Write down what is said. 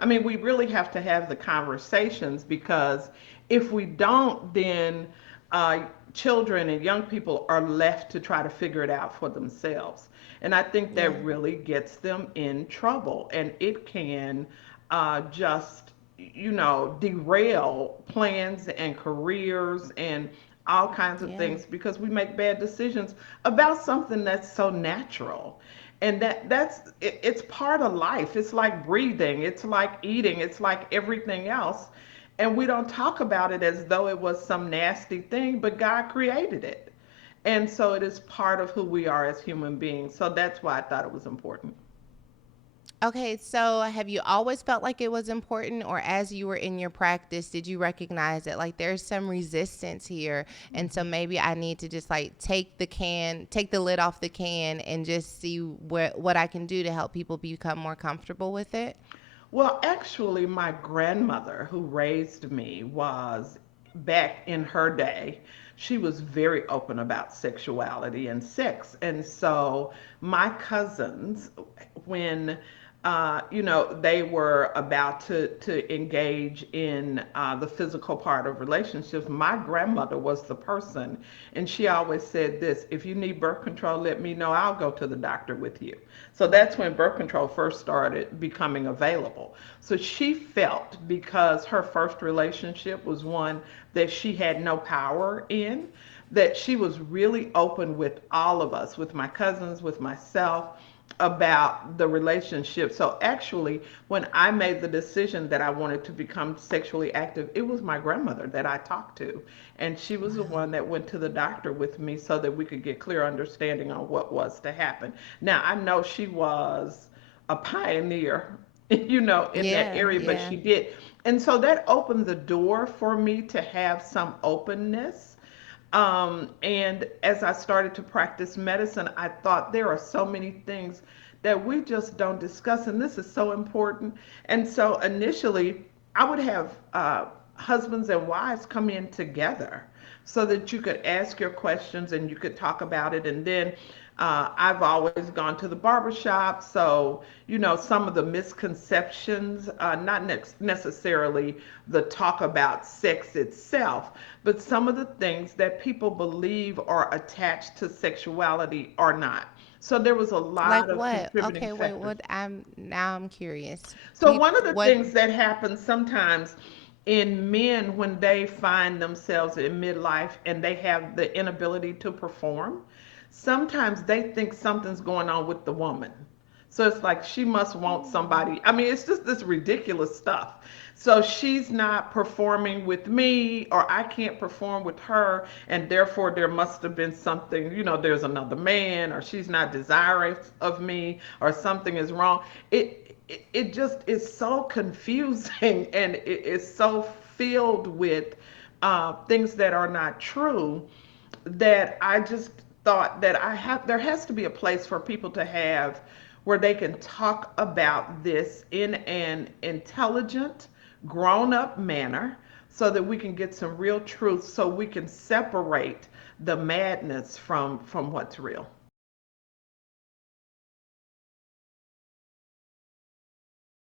I mean, we really have to have the conversations, because if we don't, then uh, children and young people are left to try to figure it out for themselves. And I think that Yeah. really gets them in trouble. And it can just, derail plans and careers and all kinds of Yeah. things, because we make bad decisions about something that's so natural. And it's part of life. It's like breathing, it's like eating, it's like everything else. And we don't talk about it as though it was some nasty thing, but God created it. And so it is part of who we are as human beings. So that's why I thought it was important. Okay, so have you always felt like it was important, or as you were in your practice, did you recognize that like there's some resistance here, and so maybe I need to just like take the lid off the can, and just see what I can do to help people become more comfortable with it? Well, actually, my grandmother who raised me was, back in her day, she was very open about sexuality and sex. And so my cousins, when they were about to engage in the physical part of relationships, my grandmother was the person, and she always said this: if you need birth control, let me know. I'll go to the doctor with you. So that's when birth control first started becoming available. So she felt, because her first relationship was one that she had no power in, that she was really open with all of us, with my cousins, with myself, about the relationship. So actually, when I made the decision that I wanted to become sexually active, it was my grandmother that I talked to. And she was the Wow. one that went to the doctor with me so that we could get clear understanding on what was to happen. Now, I know she was a pioneer, in that Yeah, area, but yeah. she did. And so that opened the door for me to have some openness. And as I started to practice medicine, I thought there are so many things that we just don't discuss, and this is so important. And so initially, I would have husbands and wives come in together so that you could ask your questions and you could talk about it. And then I've always gone to the barbershop, so some of the misconceptions, not necessarily the talk about sex itself, but some of the things that people believe are attached to sexuality are not. So there was a Like lot of what? contributing Okay, wait, factors. what I'm curious. So one of the What? things that happens sometimes in men when they find themselves in midlife and they have the inability to perform, sometimes they think something's going on with the woman. So it's like she must want somebody. I mean, it's just this ridiculous stuff. So she's not performing with me, or I can't perform with her, and therefore there must have been something, there's another man, or she's not desirous of me, or something is wrong. It just is so confusing and it is so filled with things that are not true, that I just thought that there has to be a place for people to have where they can talk about this in an intelligent, grown up manner, so that we can get some real truth, so we can separate the madness from what's real.